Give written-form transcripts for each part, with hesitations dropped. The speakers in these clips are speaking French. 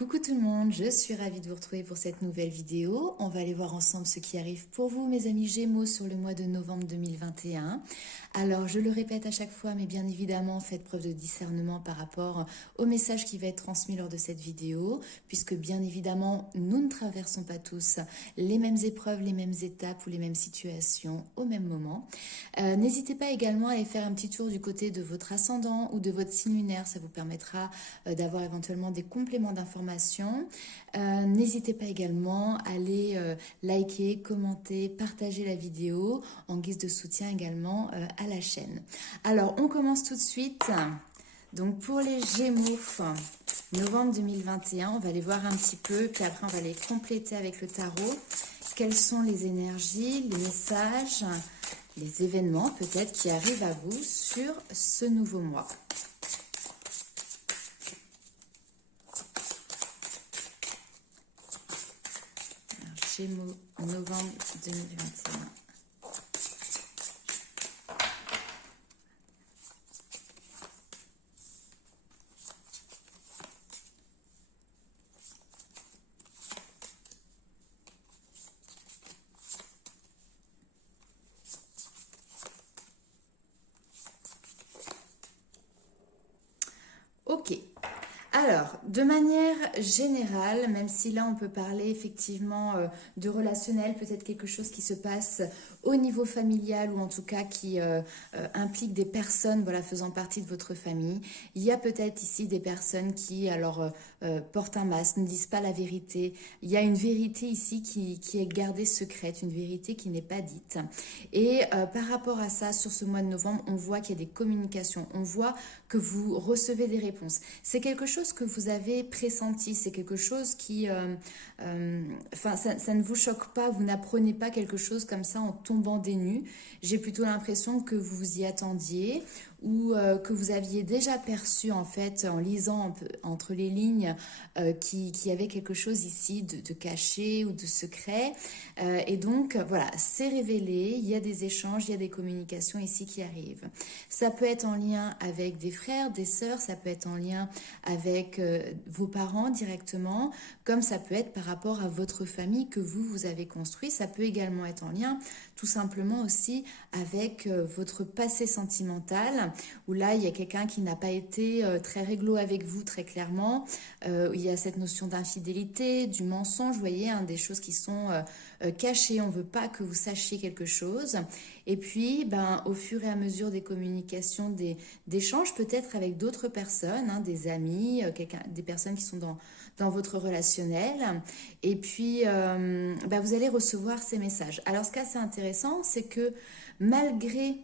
Coucou tout le monde, je suis ravie de vous retrouver pour cette nouvelle vidéo. On va aller voir ensemble ce qui arrive pour vous, mes amis Gémeaux, sur le mois de novembre 2021. Alors, je le répète à chaque fois, mais bien évidemment, faites preuve de discernement par rapport au message qui va être transmis lors de cette vidéo, puisque bien évidemment, nous ne traversons pas tous les mêmes épreuves, les mêmes étapes ou les mêmes situations au même moment. N'hésitez pas également à aller faire un petit tour du côté de votre ascendant ou de votre signe lunaire, ça vous permettra d'avoir éventuellement des compléments d'informations. N'hésitez pas également à aller liker, commenter, partager la vidéo en guise de soutien également à la chaîne. Alors, on commence tout de suite. Donc, pour les Gémeaux, novembre 2021, on va les voir un petit peu, puis après, on va les compléter avec le tarot. Quelles sont les énergies, les messages, les événements peut-être qui arrivent à vous sur ce nouveau mois? Gémeaux, novembre 2021. Ok. Alors, de manière générale, même si là on peut parler effectivement de relationnel, peut-être quelque chose qui se passe au niveau familial ou en tout cas qui implique des personnes voilà, faisant partie de votre famille, il y a peut-être ici des personnes qui alors portent un masque, ne disent pas la vérité. Il y a une vérité ici qui est gardée secrète, une vérité qui n'est pas dite. Et par rapport à ça, sur ce mois de novembre, on voit qu'il y a des communications, on voit que vous recevez des réponses. C'est quelque chose que vous avez pressenti, c'est quelque chose qui... ça ne vous choque pas, vous n'apprenez pas quelque chose comme ça en tombant des nues. J'ai plutôt l'impression que vous vous y attendiez ou que vous aviez déjà perçu en fait en lisant un peu entre les lignes qu'il y avait quelque chose ici de caché ou de secret. Et donc voilà, c'est révélé, il y a des échanges, il y a des communications ici qui arrivent. Ça peut être en lien avec des frères, des sœurs, ça peut être en lien avec vos parents directement, comme ça peut être par rapport à votre famille que vous avez construit. Ça peut également être en lien tout simplement aussi avec votre passé sentimental, où là, il y a quelqu'un qui n'a pas été très réglo avec vous, très clairement. Il y a cette notion d'infidélité, du mensonge, vous voyez, hein, des choses qui sont cachées. On ne veut pas que vous sachiez quelque chose. Et puis, ben, au fur et à mesure des communications, d'échanges peut-être avec d'autres personnes, hein, des amis, des personnes qui sont dans votre relationnel. Et puis, ben, vous allez recevoir ces messages. Alors, ce qui est assez intéressant, c'est que malgré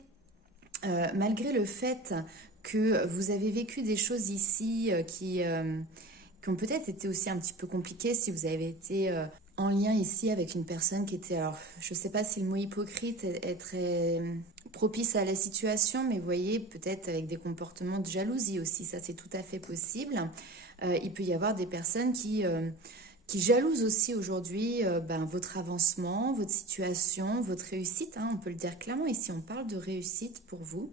le fait que vous avez vécu des choses ici qui ont peut-être été aussi un petit peu compliquées si vous avez été en lien ici avec une personne qui était, alors je ne sais pas si le mot hypocrite est très propice à la situation, mais vous voyez, peut-être avec des comportements de jalousie aussi, ça c'est tout à fait possible. Il peut y avoir des personnes qui jalousent aussi aujourd'hui ben, votre avancement, votre situation, votre réussite, hein, on peut le dire clairement, ici on parle de réussite pour vous.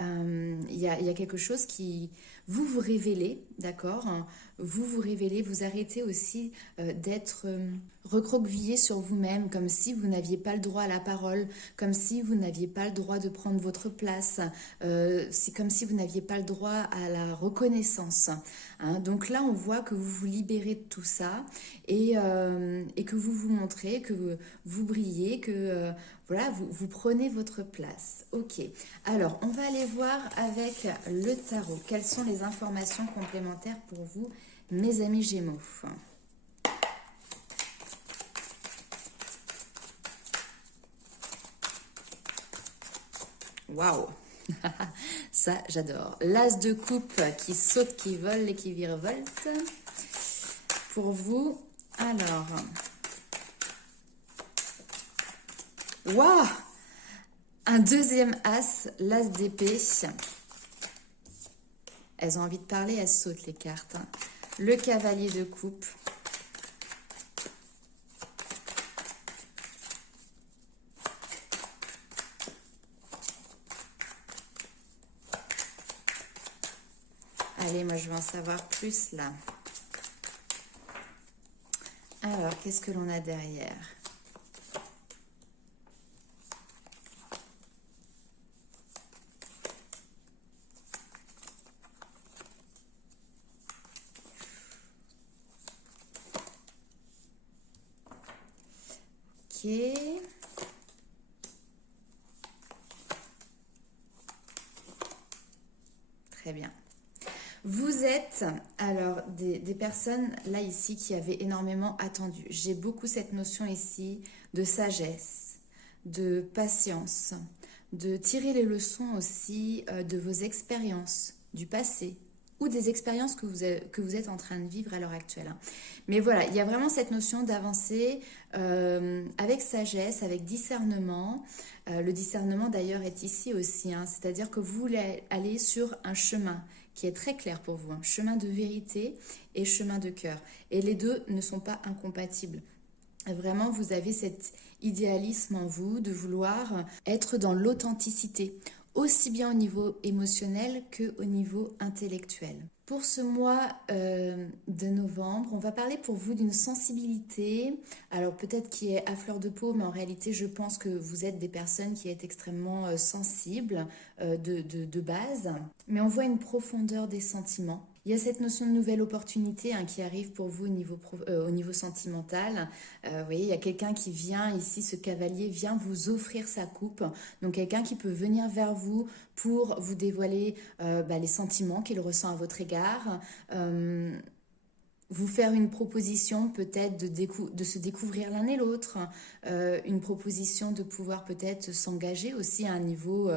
Il y a quelque chose qui... Vous révélez, d'accord, hein, vous révélez, vous arrêtez aussi d'être recroquevillé sur vous-même, comme si vous n'aviez pas le droit à la parole, comme si vous n'aviez pas le droit de prendre votre place, c'est comme si vous n'aviez pas le droit à la reconnaissance. Hein. Donc là, on voit que vous vous libérez de tout ça et que vous vous montrez, que vous brillez, que voilà, vous prenez votre place. Ok, alors on va aller voir avec le tarot. Quelles sont les informations complémentaires pour vous, mes amis Gémeaux? Waouh! Ça, j'adore. L'as de coupe qui saute, qui vole et qui virevolte. Pour vous, alors... Waouh! Un deuxième as, l'as d'épée. Elles ont envie de parler, elles sautent les cartes. Hein. Le cavalier de coupe. Allez, moi je veux en savoir plus là. Alors, qu'est-ce que l'on a derrière? Ok. Très bien. Vous êtes alors des personnes là ici qui avaient énormément attendu. J'ai beaucoup cette notion ici de sagesse, de patience, de tirer les leçons aussi de vos expériences du passé ou des expériences que vous êtes en train de vivre à l'heure actuelle, hein. Mais voilà, il y a vraiment cette notion d'avancer avec sagesse, avec discernement. Le discernement d'ailleurs est ici aussi, hein, c'est-à-dire que vous voulez aller sur un chemin qui est très clair pour vous, hein, chemin de vérité et chemin de cœur. Et les deux ne sont pas incompatibles. Vraiment, vous avez cet idéalisme en vous de vouloir être dans l'authenticité, aussi bien au niveau émotionnel qu'au niveau intellectuel. Pour ce mois de novembre, on va parler pour vous d'une sensibilité, alors peut-être qui est à fleur de peau, mais en réalité je pense que vous êtes des personnes qui êtes extrêmement sensibles de base, mais on voit une profondeur des sentiments. Il y a cette notion de nouvelle opportunité, hein, qui arrive pour vous au niveau sentimental. Vous voyez, il y a quelqu'un qui vient ici, ce cavalier vient vous offrir sa coupe. Donc quelqu'un qui peut venir vers vous pour vous dévoiler les sentiments qu'il ressent à votre égard. Vous faire une proposition peut-être de se découvrir l'un et l'autre, une proposition de pouvoir peut-être s'engager aussi à un niveau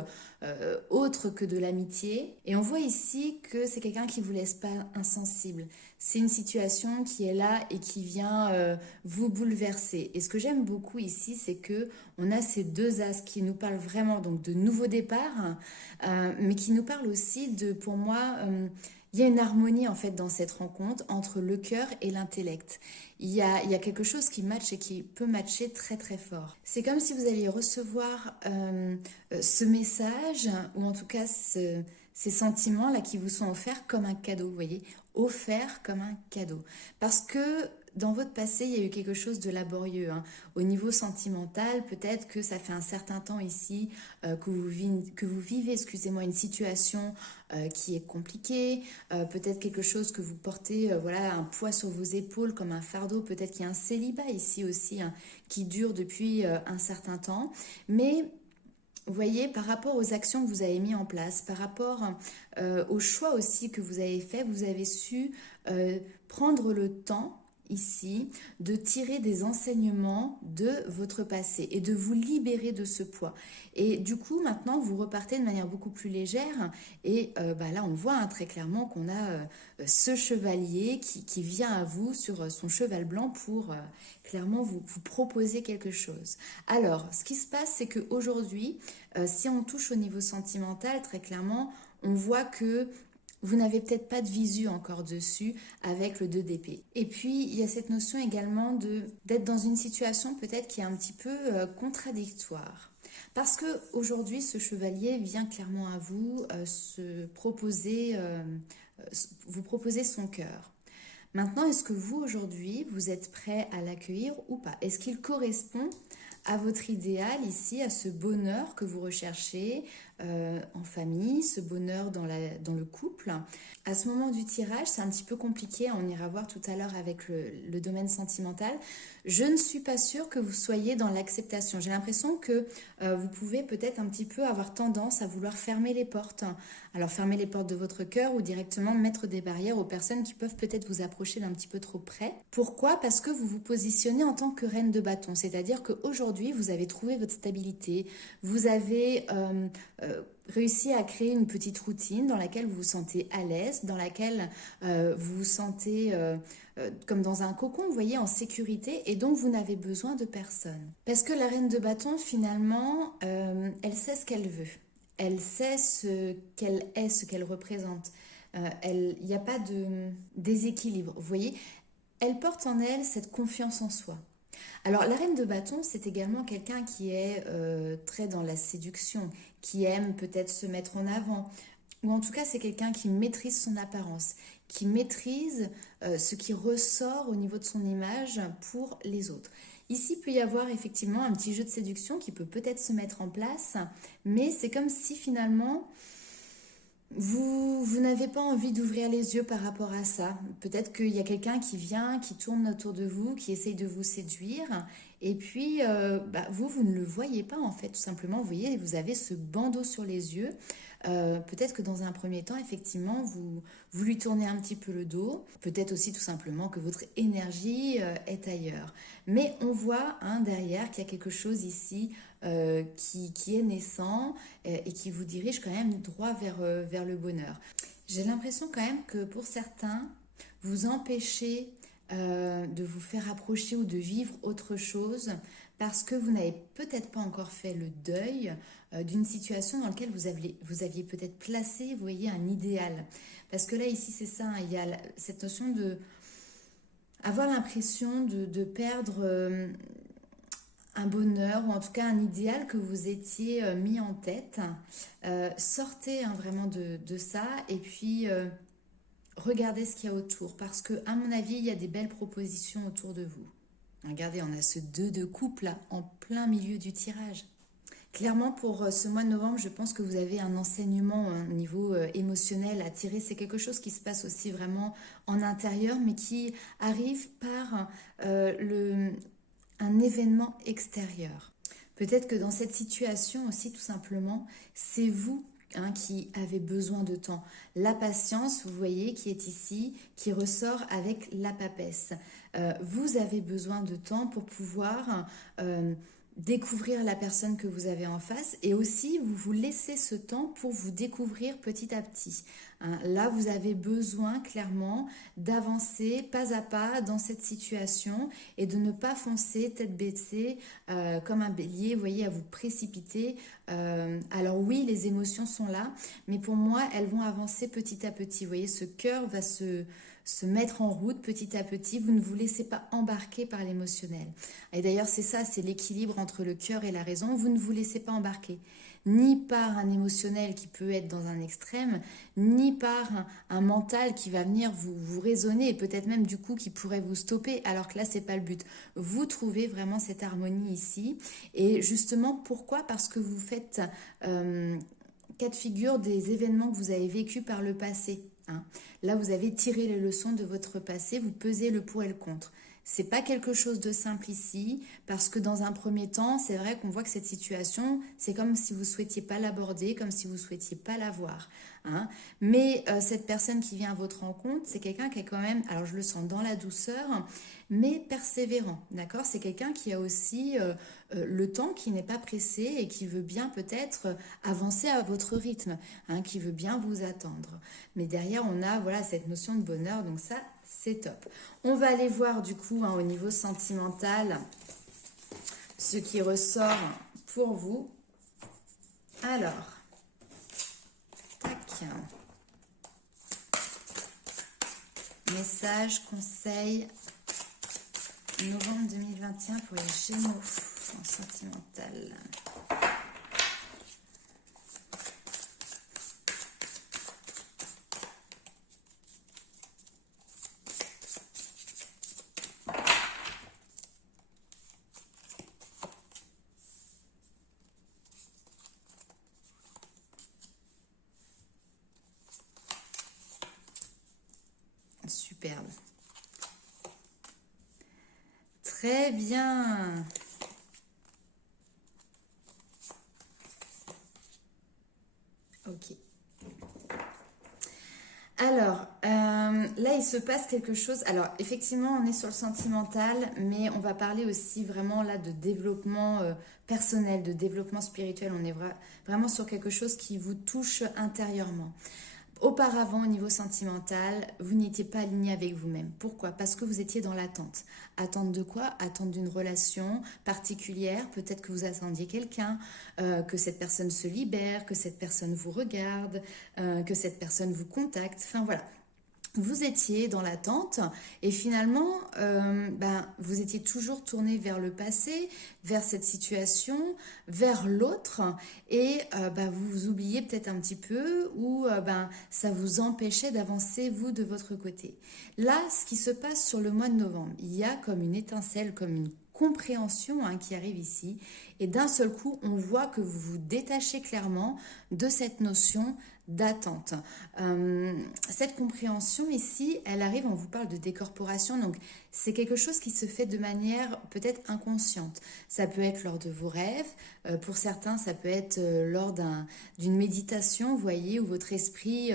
autre que de l'amitié. Et on voit ici que c'est quelqu'un qui ne vous laisse pas insensible. C'est une situation qui est là et qui vient vous bouleverser. Et ce que j'aime beaucoup ici, c'est que on a ces deux as qui nous parlent vraiment donc de nouveaux départs, mais qui nous parlent aussi de, pour moi, il y a une harmonie en fait dans cette rencontre entre le cœur et l'intellect. Il y a quelque chose qui matche et qui peut matcher très très fort. C'est comme si vous alliez recevoir ce message, ou en tout cas ces sentiments-là qui vous sont offerts comme un cadeau, vous voyez, offerts comme un cadeau. Parce que dans votre passé, il y a eu quelque chose de laborieux, hein. Au niveau sentimental, peut-être que ça fait un certain temps ici que vous vivez, excusez-moi, une situation qui est compliquée, peut-être quelque chose que vous portez, voilà, un poids sur vos épaules comme un fardeau, peut-être qu'il y a un célibat ici aussi, hein, qui dure depuis un certain temps, mais vous voyez, par rapport aux actions que vous avez mises en place, par rapport aux choix aussi que vous avez faits, vous avez su prendre le temps ici de tirer des enseignements de votre passé et de vous libérer de ce poids. Et du coup, maintenant, vous repartez de manière beaucoup plus légère. Et là, on voit, hein, très clairement qu'on a ce chevalier qui vient à vous sur son cheval blanc pour clairement vous proposer quelque chose. Alors, ce qui se passe, c'est qu'aujourd'hui, si on touche au niveau sentimental, très clairement, on voit que vous n'avez peut-être pas de visu encore dessus avec le 2 d'épée. Et puis, il y a cette notion également d'être dans une situation peut-être qui est un petit peu contradictoire. Parce que aujourd'hui, ce chevalier vient clairement à vous vous proposer son cœur. Maintenant, est-ce que vous, aujourd'hui, vous êtes prêt à l'accueillir ou pas? Est-ce qu'il correspond à votre idéal ici, à ce bonheur que vous recherchez en famille, ce bonheur dans le couple? À ce moment du tirage, c'est un petit peu compliqué, on ira voir tout à l'heure avec le domaine sentimental. Je ne suis pas sûre que vous soyez dans l'acceptation. J'ai l'impression que vous pouvez peut-être un petit peu avoir tendance à vouloir fermer les portes. Alors fermer les portes de votre cœur ou directement mettre des barrières aux personnes qui peuvent peut-être vous approcher d'un petit peu trop près. Pourquoi? Parce que vous vous positionnez en tant que reine de bâton. C'est-à-dire qu'aujourd'hui, vous avez trouvé votre stabilité, vous avez réussi à créer une petite routine dans laquelle vous vous sentez à l'aise, dans laquelle vous vous sentez comme dans un cocon, vous voyez, en sécurité, et donc vous n'avez besoin de personne. Parce que la reine de bâton, finalement, elle sait ce qu'elle veut. Elle sait ce qu'elle est, ce qu'elle représente. Il n'y a pas de déséquilibre, vous voyez. Elle porte en elle cette confiance en soi. Alors, la reine de bâton, c'est également quelqu'un qui est très dans la séduction, qui aime peut-être se mettre en avant, ou en tout cas, c'est quelqu'un qui maîtrise son apparence, qui maîtrise ce qui ressort au niveau de son image pour les autres. Ici, il peut y avoir effectivement un petit jeu de séduction qui peut peut-être se mettre en place, mais c'est comme si finalement vous n'avez pas envie d'ouvrir les yeux par rapport à ça. Peut-être qu'il y a quelqu'un qui vient, qui tourne autour de vous, qui essaye de vous séduire. Et puis, vous ne le voyez pas en fait, tout simplement. Vous voyez, vous avez ce bandeau sur les yeux. Peut-être que dans un premier temps, effectivement, vous lui tournez un petit peu le dos. Peut-être aussi tout simplement que votre énergie est ailleurs. Mais on voit derrière qu'il y a quelque chose ici qui est naissant et qui vous dirige quand même droit vers le bonheur. J'ai l'impression quand même que pour certains, vous empêchez de vous faire approcher ou de vivre autre chose parce que vous n'avez peut-être pas encore fait le deuil d'une situation dans laquelle vous aviez peut-être placé, vous voyez, un idéal. Parce que là, ici, c'est ça, il y a cette notion de avoir l'impression de perdre un bonheur ou en tout cas un idéal que vous étiez mis en tête. Sortez vraiment de ça et puis regardez ce qu'il y a autour parce que à mon avis, il y a des belles propositions autour de vous. Regardez, on a ce 2 de coupe là en plein milieu du tirage. Clairement, pour ce mois de novembre, je pense que vous avez un enseignement au niveau émotionnel à tirer. C'est quelque chose qui se passe aussi vraiment en intérieur, mais qui arrive par un événement extérieur. Peut-être que dans cette situation aussi, tout simplement, c'est vous qui avez besoin de temps. La patience, vous voyez, qui est ici, qui ressort avec la papesse. Vous avez besoin de temps pour pouvoir découvrir la personne que vous avez en face et aussi vous vous laissez ce temps pour vous découvrir petit à petit. Là, vous avez besoin clairement d'avancer pas à pas dans cette situation et de ne pas foncer tête baissée comme un bélier, vous voyez, à vous précipiter. Alors oui, les émotions sont là, mais pour moi, elles vont avancer petit à petit. Vous voyez, ce cœur va se mettre en route petit à petit. Vous ne vous laissez pas embarquer par l'émotionnel. Et d'ailleurs, c'est ça, c'est l'équilibre entre le cœur et la raison. Vous ne vous laissez pas embarquer, ni par un émotionnel qui peut être dans un extrême, ni par un mental qui va venir vous raisonner et peut-être même du coup qui pourrait vous stopper, alors que là, c'est pas le but. Vous trouvez vraiment cette harmonie ici. Et justement, pourquoi? Parce que vous faites cas de figure des événements que vous avez vécus par le passé. Là, vous avez tiré les leçons de votre passé, vous pesez le pour et le contre. C'est pas quelque chose de simple ici, parce que dans un premier temps, c'est vrai qu'on voit que cette situation, c'est comme si vous souhaitiez pas l'aborder, comme si vous souhaitiez pas la voir. Mais cette personne qui vient à votre rencontre, c'est quelqu'un qui est quand même, alors je le sens dans la douceur, mais persévérant, d'accord? C'est quelqu'un qui a aussi le temps, qui n'est pas pressé et qui veut bien peut-être avancer à votre rythme, qui veut bien vous attendre. Mais derrière, on a voilà cette notion de bonheur, donc ça, c'est top. On va aller voir du coup au niveau sentimental ce qui ressort pour vous. Alors, tac. Message, conseil, novembre 2021 pour les Gémeaux en sentimental. Superbe. Très bien. Ok. Alors, là, il se passe quelque chose. Alors, effectivement, on est sur le sentimental, mais on va parler aussi vraiment là de développement personnel, de développement spirituel. On est vraiment sur quelque chose qui vous touche intérieurement. Auparavant, au niveau sentimental, vous n'étiez pas aligné avec vous-même. Pourquoi? Parce que vous étiez dans l'attente. Attente de quoi? Attente d'une relation particulière. Peut-être que vous attendiez quelqu'un, que cette personne se libère, que cette personne vous regarde, que cette personne vous contacte. Enfin voilà. vous étiez dans l'attente et finalement, vous étiez toujours tourné vers le passé, vers cette situation, vers l'autre et vous vous oubliez peut-être un petit peu ou ça vous empêchait d'avancer vous de votre côté. Là, ce qui se passe sur le mois de novembre, il y a comme une étincelle, comme une compréhension qui arrive ici et d'un seul coup, on voit que vous vous détachez clairement de cette notion d'attente. Cette compréhension ici, elle arrive, on vous parle de décorporation, donc c'est quelque chose qui se fait de manière peut-être inconsciente. Ça peut être lors de vos rêves, pour certains ça peut être lors d'une méditation, vous voyez, où votre esprit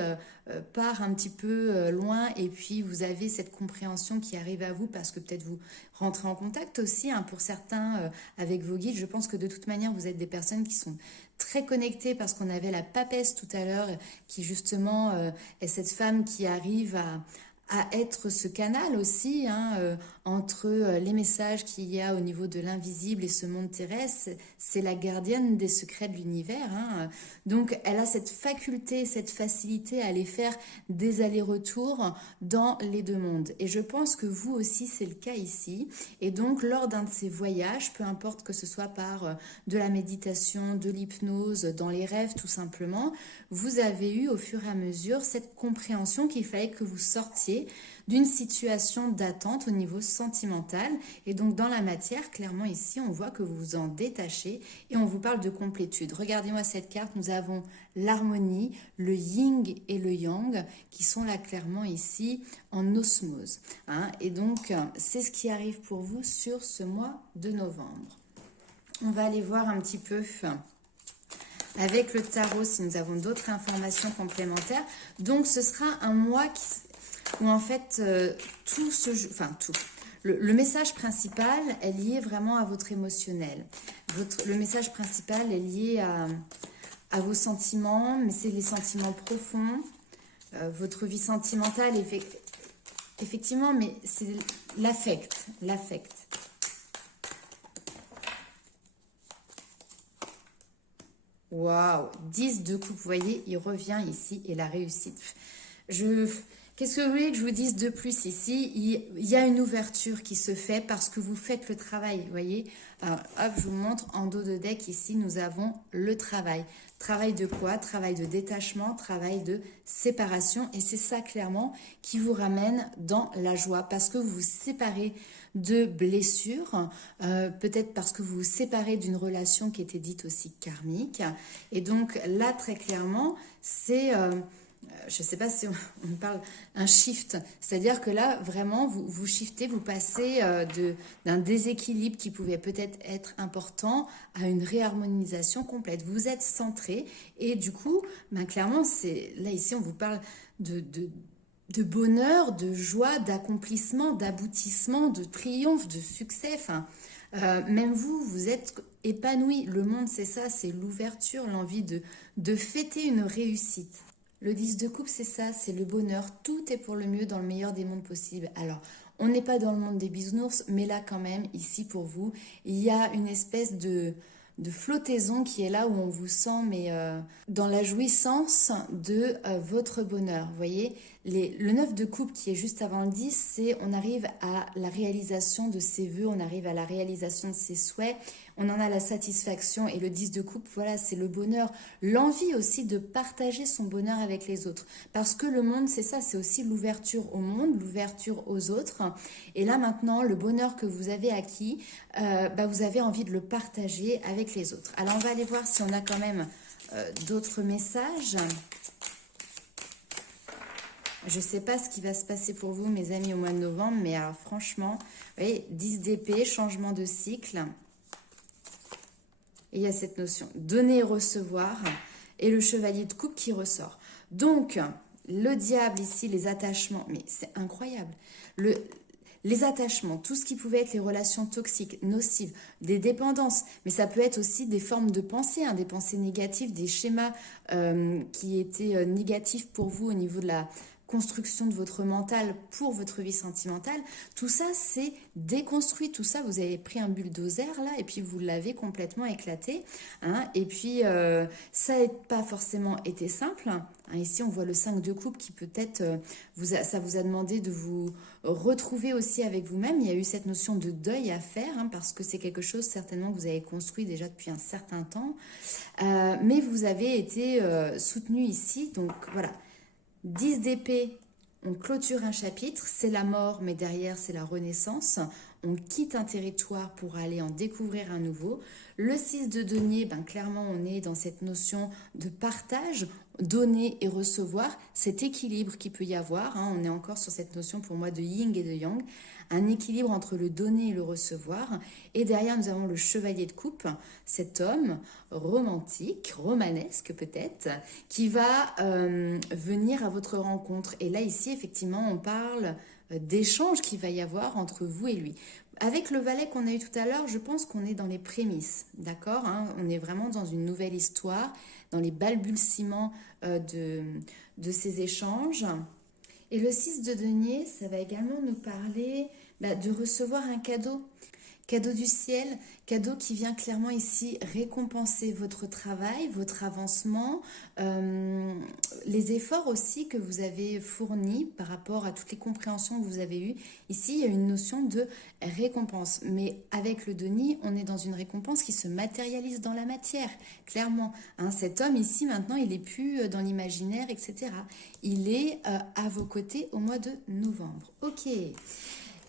part un petit peu loin et puis vous avez cette compréhension qui arrive à vous parce que peut-être vous rentrez en contact aussi pour certains avec vos guides. Je pense que de toute manière vous êtes des personnes qui sont très connectées parce qu'on avait la papesse tout à l'heure qui justement est cette femme qui arrive à être ce canal aussi entre les messages qu'il y a au niveau de l'invisible et ce monde terrestre. C'est la gardienne des secrets de l'univers. Donc elle a cette faculté, cette facilité à aller faire des allers-retours dans les deux mondes. Et je pense que vous aussi c'est le cas ici. Et donc lors d'un de ces voyages, peu importe que ce soit par de la méditation, de l'hypnose, dans les rêves tout simplement, vous avez eu au fur et à mesure cette compréhension qu'il fallait que vous sortiez d'une situation d'attente au niveau sentimental. Et donc dans la matière, clairement ici, on voit que vous vous en détachez et on vous parle de complétude. Regardez-moi cette carte, nous avons l'harmonie, le yin et le yang qui sont là clairement ici en osmose. Et donc c'est ce qui arrive pour vous sur ce mois de novembre. On va aller voir un petit peu avec le tarot si nous avons d'autres informations complémentaires. Donc ce sera un mois où en fait tout se joue, tout. Le message principal est lié vraiment à votre émotionnel. Le message principal est lié à vos sentiments, mais c'est les sentiments profonds, votre vie sentimentale, effectivement, mais c'est l'affect. Waouh, 10 de coupe, vous voyez, il revient ici et la réussite. Qu'est-ce que vous voulez que je vous dise de plus ici? Il y a une ouverture qui se fait parce que vous faites le travail, vous voyez. Alors, hop, je vous montre en dos de deck ici, nous avons le travail. Travail de quoi? Travail de détachement, travail de séparation. Et c'est ça clairement qui vous ramène dans la joie parce que vous vous séparez de blessures, peut-être parce que vous vous séparez d'une relation qui était dite aussi karmique. Et donc là, très clairement, c'est... je ne sais pas si on parle un shift, c'est-à-dire que là, vraiment, vous shiftez, vous passez d'un déséquilibre qui pouvait peut-être être important à une réharmonisation complète. Vous êtes centré et du coup, clairement, là ici, on vous parle de bonheur, de joie, d'accomplissement, d'aboutissement, de triomphe, de succès. Même vous êtes épanoui. Le monde, c'est ça, c'est l'ouverture, l'envie de fêter une réussite. Le 10 de coupe, c'est ça, c'est le bonheur. Tout est pour le mieux dans le meilleur des mondes possibles. Alors, on n'est pas dans le monde des bisounours, mais là quand même, ici pour vous, il y a une espèce de flottaison qui est là où on vous sent, mais dans la jouissance de votre bonheur. Vous voyez, le 9 de coupe qui est juste avant le 10, c'est on arrive à la réalisation de ses vœux, on arrive à la réalisation de ses souhaits, on en a la satisfaction. Et le 10 de coupe, voilà, c'est le bonheur, l'envie aussi de partager son bonheur avec les autres. Parce que le monde, c'est ça, c'est aussi l'ouverture au monde, l'ouverture aux autres. Et là maintenant, le bonheur que vous avez acquis, vous avez envie de le partager avec les autres. Alors on va aller voir si on a quand même d'autres messages. Je ne sais pas ce qui va se passer pour vous, mes amis, au mois de novembre, mais alors, franchement, vous voyez, 10 d'épée, changement de cycle. Et il y a cette notion, donner et recevoir, et le chevalier de coupe qui ressort. Donc, le diable ici, les attachements, mais c'est incroyable. Les attachements, tout ce qui pouvait être les relations toxiques, nocives, des dépendances, mais ça peut être aussi des formes de pensée, des pensées négatives, des schémas qui étaient négatifs pour vous au niveau de construction de votre mental pour votre vie sentimentale, tout ça c'est déconstruit, tout ça vous avez pris un bulldozer là et puis vous l'avez complètement éclaté, hein, et puis ça n'a pas forcément été simple, hein. Ici on voit le 5 de coupe qui peut-être ça vous a demandé de vous retrouver aussi avec vous-même. Il y a eu cette notion de deuil à faire, hein, parce que c'est quelque chose certainement que vous avez construit déjà depuis un certain temps, mais vous avez été soutenu ici, donc voilà. 10 d'épée, on clôture un chapitre, c'est la mort, mais derrière c'est la renaissance. On quitte un territoire pour aller en découvrir un nouveau. Le 6 de denier, ben, clairement on est dans cette notion de partage, donner et recevoir, cet équilibre qu'il peut y avoir, hein. On est encore sur cette notion pour moi de yin et de yang, un équilibre entre le donner et le recevoir. Et derrière nous avons le chevalier de coupe, cet homme romantique, romanesque peut-être, qui va venir à votre rencontre. Et là ici effectivement on parle d'échange qu'il va y avoir entre vous et lui. Avec le valet qu'on a eu tout à l'heure, je pense qu'on est dans les prémices, d'accord, hein. On est vraiment dans une nouvelle histoire, dans les balbutiements de ces échanges. Et le 6 de denier, ça va également nous parler de recevoir un cadeau. Cadeau du ciel, cadeau qui vient clairement ici récompenser votre travail, votre avancement, les efforts aussi que vous avez fournis par rapport à toutes les compréhensions que vous avez eues. Ici, il y a une notion de récompense, mais avec le denier, on est dans une récompense qui se matérialise dans la matière, clairement, hein. Cet homme ici, maintenant, il n'est plus dans l'imaginaire, etc. Il est à vos côtés au mois de novembre. Ok.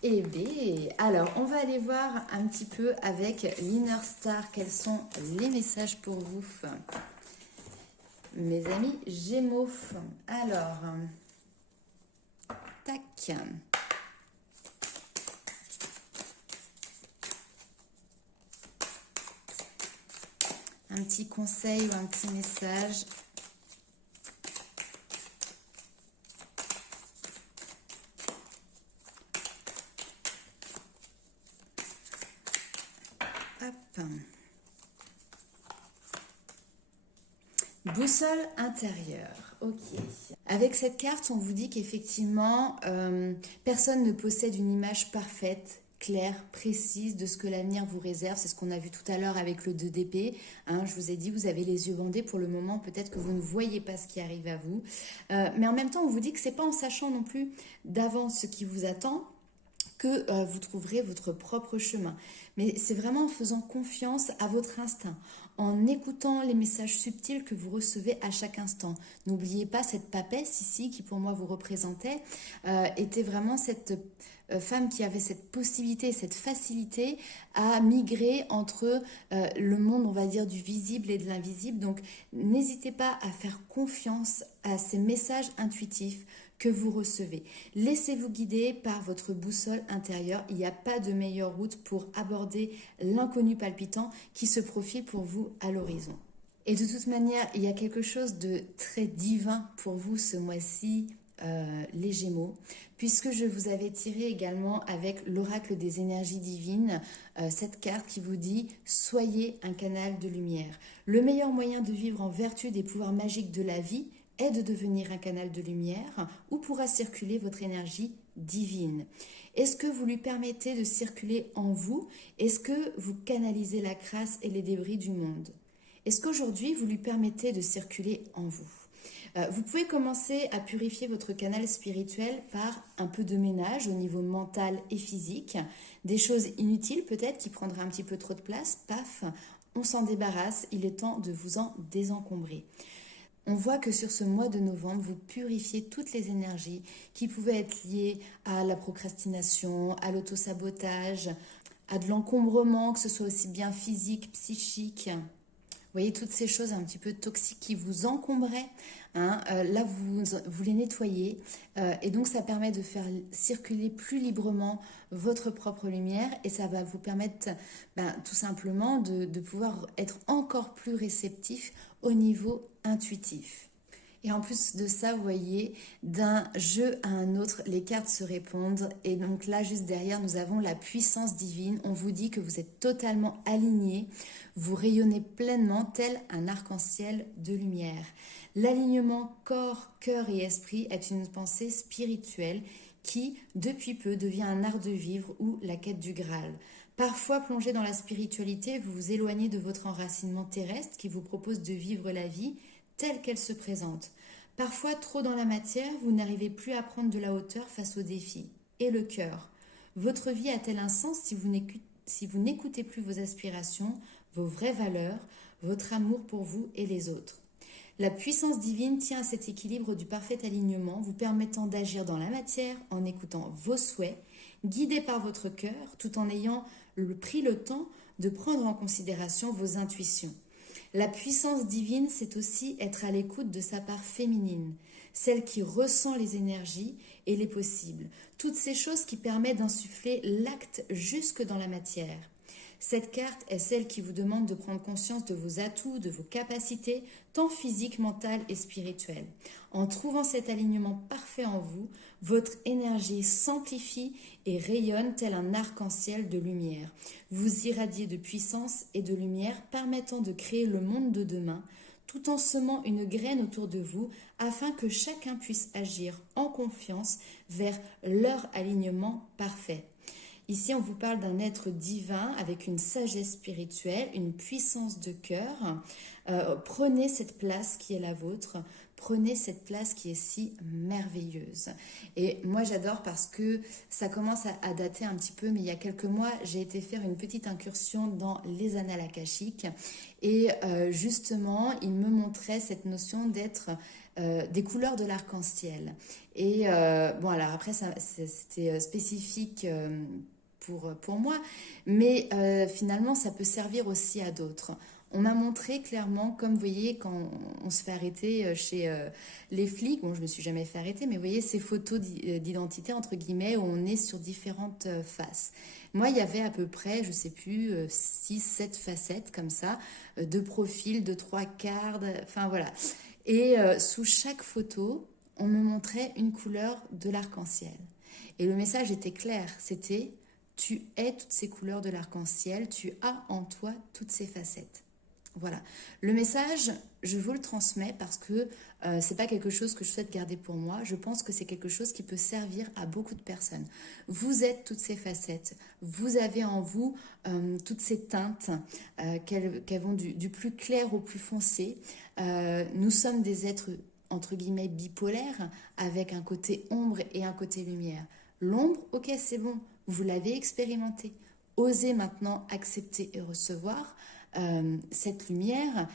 Eh bien, alors, on va aller voir un petit peu avec l'Inner Star, quels sont les messages pour vous, mes amis Gémeaux. Alors, tac. Un petit conseil ou un petit message. Boussole intérieure, ok. Avec cette carte, on vous dit qu'effectivement, personne ne possède une image parfaite, claire, précise de ce que l'avenir vous réserve. C'est ce qu'on a vu tout à l'heure avec le 2 d'épée. Hein, je vous ai dit, vous avez les yeux bandés pour le moment. Peut-être que vous ne voyez pas ce qui arrive à vous. Mais en même temps, on vous dit que c'est pas en sachant non plus d'avance ce qui vous attend que vous trouverez votre propre chemin. Mais c'est vraiment en faisant confiance à votre instinct, en écoutant les messages subtils que vous recevez à chaque instant. N'oubliez pas cette papesse ici qui pour moi vous représentait, était vraiment cette femme qui avait cette possibilité, cette facilité à migrer entre le monde, on va dire, du visible et de l'invisible. Donc n'hésitez pas à faire confiance à ces messages intuitifs que vous recevez. Laissez-vous guider par votre boussole intérieure. Il n'y a pas de meilleure route pour aborder l'inconnu palpitant qui se profile pour vous à l'horizon. Et de toute manière, il y a quelque chose de très divin pour vous ce mois-ci, les Gémeaux, puisque je vous avais tiré également avec l'oracle des énergies divines, cette carte qui vous dit « Soyez un canal de lumière ». Le meilleur moyen de vivre en vertu des pouvoirs magiques de la vie est de devenir un canal de lumière où pourra circuler votre énergie divine. Est-ce que vous lui permettez de circuler en vous? Est-ce que vous canalisez la crasse et les débris du monde? Est-ce qu'aujourd'hui vous lui permettez de circuler en vous? Vous pouvez commencer à purifier votre canal spirituel par un peu de ménage au niveau mental et physique. Des choses inutiles peut-être qui prendraient un petit peu trop de place, paf, on s'en débarrasse, il est temps de vous en désencombrer. On voit que sur ce mois de novembre, vous purifiez toutes les énergies qui pouvaient être liées à la procrastination, à l'autosabotage, à de l'encombrement, que ce soit aussi bien physique, psychique. Vous voyez, toutes ces choses un petit peu toxiques qui vous encombraient, hein, là, vous les nettoyez. Et donc, ça permet de faire circuler plus librement votre propre lumière. Et ça va vous permettre tout simplement de pouvoir être encore plus réceptif au niveau intuitif. Et en plus de ça, vous voyez, d'un jeu à un autre, les cartes se répondent. Et donc là, juste derrière, nous avons la puissance divine. On vous dit que vous êtes totalement aligné. Vous rayonnez pleinement tel un arc-en-ciel de lumière. L'alignement corps, cœur et esprit est une pensée spirituelle qui, depuis peu, devient un art de vivre ou la quête du Graal. Parfois, plongé dans la spiritualité, vous vous éloignez de votre enracinement terrestre qui vous propose de vivre la vie telle qu'elle se présente. Parfois, trop dans la matière, vous n'arrivez plus à prendre de la hauteur face aux défis. Et le cœur. Votre vie a-t-elle un sens si vous n'écoutez plus vos aspirations, vos vraies valeurs, votre amour pour vous et les autres? La puissance divine tient à cet équilibre du parfait alignement, vous permettant d'agir dans la matière en écoutant vos souhaits, guidés par votre cœur, tout en ayant pris le temps de prendre en considération vos intuitions. La puissance divine, c'est aussi être à l'écoute de sa part féminine, celle qui ressent les énergies et les possibles, toutes ces choses qui permettent d'insuffler l'acte jusque dans la matière. Cette carte est celle qui vous demande de prendre conscience de vos atouts, de vos capacités, tant physiques, mentales et spirituelles. En trouvant cet alignement parfait en vous, votre énergie s'amplifie et rayonne tel un arc-en-ciel de lumière. Vous irradiez de puissance et de lumière, permettant de créer le monde de demain, tout en semant une graine autour de vous, afin que chacun puisse agir en confiance vers leur alignement parfait. Ici, on vous parle d'un être divin avec une sagesse spirituelle, une puissance de cœur. Prenez cette place qui est la vôtre. Prenez cette place qui est si merveilleuse. Et moi, j'adore parce que ça commence à dater un petit peu, mais il y a quelques mois, j'ai été faire une petite incursion dans les annales akashiques. Et justement, il me montrait cette notion d'être des couleurs de l'arc-en-ciel. Et bon, alors après, c'était spécifique pour moi, mais finalement ça peut servir aussi à d'autres. On m'a montré clairement, comme vous voyez quand on se fait arrêter chez les flics, bon je me suis jamais fait arrêter, mais vous voyez ces photos d'identité entre guillemets où on est sur différentes faces. Moi il y avait à peu près, je sais plus, 6-7 facettes comme ça, de profil, de 3/4, enfin voilà. Et sous chaque photo, on me montrait une couleur de l'arc-en-ciel. Et le message était clair, c'était: tu es toutes ces couleurs de l'arc-en-ciel, tu as en toi toutes ces facettes. Voilà. Le message, je vous le transmets parce que c'est pas quelque chose que je souhaite garder pour moi. Je pense que c'est quelque chose qui peut servir à beaucoup de personnes. Vous êtes toutes ces facettes. Vous avez en vous toutes ces teintes qu'elles vont du plus clair au plus foncé. Nous sommes des êtres entre guillemets bipolaires avec un côté ombre et un côté lumière. L'ombre, ok, c'est bon. Vous l'avez expérimenté. Osez maintenant accepter et recevoir cette lumière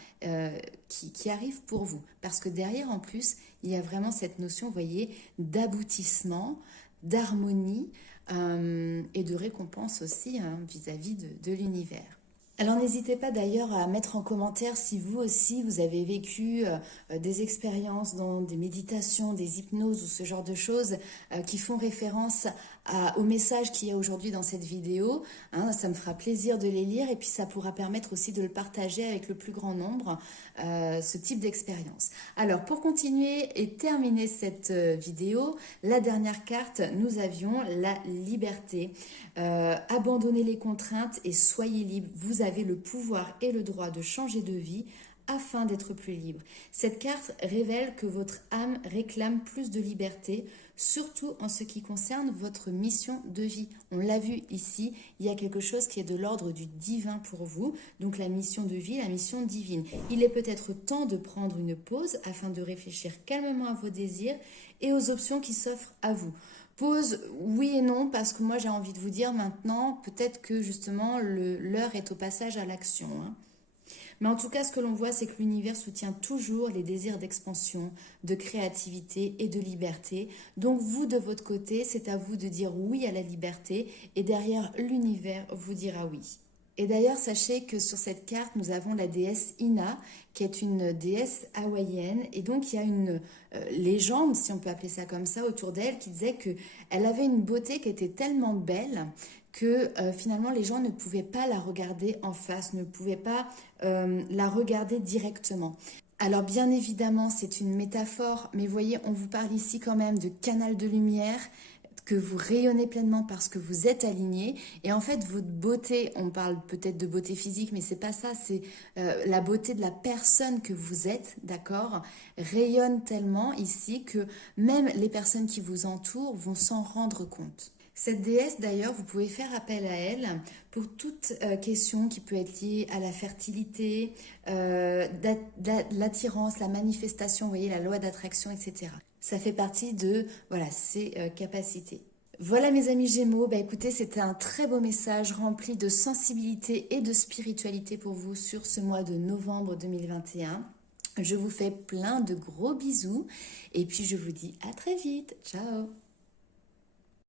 qui arrive pour vous. Parce que derrière, en plus, il y a vraiment cette notion, vous voyez, d'aboutissement, d'harmonie et de récompense aussi vis-à-vis de l'univers. Alors n'hésitez pas d'ailleurs à mettre en commentaire si vous aussi vous avez vécu des expériences dans des méditations, des hypnoses ou ce genre de choses qui font référence au message qu'il y a aujourd'hui dans cette vidéo. Ça me fera plaisir de les lire et puis ça pourra permettre aussi de le partager avec le plus grand nombre, ce type d'expérience. Alors pour continuer et terminer cette vidéo, la dernière carte, nous avions la liberté. Abandonnez les contraintes et soyez libre. Vous avez le pouvoir et le droit de changer de vie afin d'être plus libre. Cette carte révèle que votre âme réclame plus de liberté, surtout en ce qui concerne votre mission de vie. On l'a vu ici, il y a quelque chose qui est de l'ordre du divin pour vous, donc la mission de vie, la mission divine. Il est peut-être temps de prendre une pause afin de réfléchir calmement à vos désirs et aux options qui s'offrent à vous. Pause, oui et non, parce que moi j'ai envie de vous dire maintenant, peut-être que justement l'heure est au passage à l'action. Mais en tout cas, ce que l'on voit, c'est que l'univers soutient toujours les désirs d'expansion, de créativité et de liberté. Donc vous, de votre côté, c'est à vous de dire oui à la liberté et derrière, l'univers vous dira oui. Et d'ailleurs, sachez que sur cette carte, nous avons la déesse Ina, qui est une déesse hawaïenne. Et donc, il y a une légende, si on peut appeler ça comme ça, autour d'elle, qui disait qu'elle avait une beauté qui était tellement belle que finalement, les gens ne pouvaient pas la regarder en face, ne pouvaient pas la regarder directement. Alors bien évidemment, c'est une métaphore, mais voyez, on vous parle ici quand même de canal de lumière, que vous rayonnez pleinement parce que vous êtes aligné. Et en fait, votre beauté, on parle peut-être de beauté physique, mais c'est pas ça, c'est la beauté de la personne que vous êtes, d'accord, rayonne tellement ici que même les personnes qui vous entourent vont s'en rendre compte. Cette déesse, d'ailleurs, vous pouvez faire appel à elle pour toute question qui peut être liée à la fertilité, l'attirance, la manifestation, vous voyez, la loi d'attraction, etc. Ça fait partie de voilà, ces capacités. Voilà mes amis Gémeaux, bah écoutez, c'était un très beau message rempli de sensibilité et de spiritualité pour vous sur ce mois de novembre 2021. Je vous fais plein de gros bisous et puis je vous dis à très vite. Ciao!